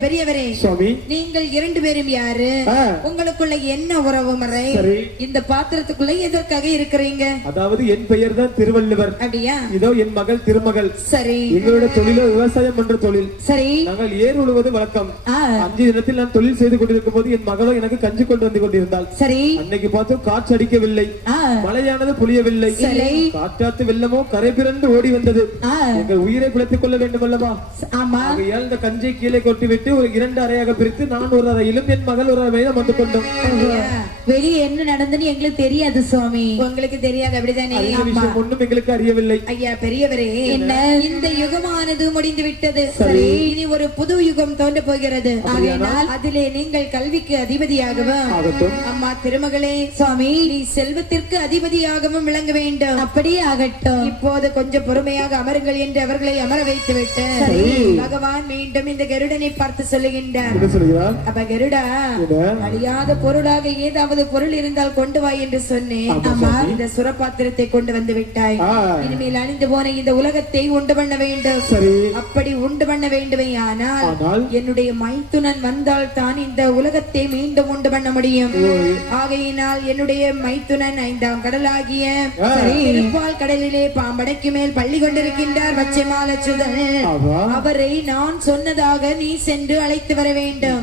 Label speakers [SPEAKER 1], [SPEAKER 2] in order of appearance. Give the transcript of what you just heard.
[SPEAKER 1] பெரியவரே
[SPEAKER 2] சுவாமி.
[SPEAKER 1] நீங்கள் இரண்டு பேரும் யாரு. உங்களுக்குள்ள என்ன உறவு முறை. இந்த பாத்திரத்துக்குள்ள எதற்காக இருக்கிறீங்க?
[SPEAKER 2] அதாவது என் பெயர் தான் திருவள்ளுவர்.
[SPEAKER 1] அப்படியா?
[SPEAKER 2] இதோ என் மகள் திருமகள்.
[SPEAKER 1] சரி.
[SPEAKER 2] எங்களுடைய தொழிலோ விவசாயம் என்ற தொழில்.
[SPEAKER 1] சரி.
[SPEAKER 2] நாங்கள் ஏர் உழுவது வழக்கம். அஞ்சு தினத்தில் நான் தொழில் செய்து கொண்டிருக்கும் போது என் மகளோ எனக்கு கஞ்சி கொண்டு வந்து கொண்டிருந்தாள்.
[SPEAKER 1] சரி.
[SPEAKER 2] அன்னைக்கு பார்த்தோம் காற்று அடிக்கவில்லை. மழையானது பொழியவில்லை
[SPEAKER 1] இல்லை.
[SPEAKER 2] காற்றாத்து வெள்ளமோ கரை பிறந்து ஓடி வந்தது. எங்கள் உயிரை குலைத்துக் கொள்ள வேண்டும் அல்லவா
[SPEAKER 1] ஆமா
[SPEAKER 2] இந்த கஞ்சை கீழே கொட்டி ஒரு இரண்டு அறையாக பிரித்து நான் ஒரு அறையிலும் என் மகள் ஒரு அறையிலும் அமர்ந்து கொண்டோம்
[SPEAKER 3] வெளியே என்ன நடந்துன்னு எங்களுக்கு தெரியாது சுவாமி.
[SPEAKER 1] உங்களுக்கு தெரியாது அப்படிதானே?
[SPEAKER 2] விஷயம் ஒன்றும் எங்களுக்கு அறியவில்லை.
[SPEAKER 1] ஐயா பெரியவரே.
[SPEAKER 3] என்ன?
[SPEAKER 1] இந்த யுகமானது முடிந்து விட்டது.
[SPEAKER 2] சரி.
[SPEAKER 1] இனி ஒரு புது யுகம் தோன்ற போகிறது. ஆகையினால் அதிலே நீங்கள் கல்விக்கு அதிபதியாகவும்
[SPEAKER 2] ஆகட்டும்.
[SPEAKER 1] அம்மா திருமகளே சுவாமி நீ செல்வத்திற்கு அதிபதியாகவும் விளங்க வேண்டும்.
[SPEAKER 3] அப்படியே ஆகட்டும்.
[SPEAKER 1] இப்போது கொஞ்சம் பொறுமையாக அமருங்கள் என்று அவர்களை அமர வைத்து விட்டு பகவான் மீண்டும் இந்த கருடனை பார்த்து சொல்லுகின்றார். அப்ப கருடா
[SPEAKER 2] என்ன?
[SPEAKER 1] அழியாத பொருளாக ஏதாவது பொருள் இருந்தால் கொண்டு வா என்று சொன்னேன்.
[SPEAKER 2] ஆமா.
[SPEAKER 1] இந்த சுரபாத்திரத்தை கொண்டு வந்து விட்டாய். இனிமேல் அணிந்து போன இந்த உலகத்தை உண்டு பண்ண வேண்டும். அப்படி உண்டு பண்ண வேண்டுமே ஆனால் என்னுடைய மைத்துனன் வந்தால் தான் இந்த உலகத்தை மீண்டும் உண்டு பண்ண முடியும். ஆகையினால் என்னுடைய மைத்துனன் ஐந்தாம் கடலாகிய. திருப்பால் கடலிலே பாம்படைக்கு மேல் பள்ளி கொண்டிருக்கின்றார் பச்சைமாலச்சுதன் அவரை நான் சொன்னதாக நீ சென்று அழைத்து வர வேண்டும்.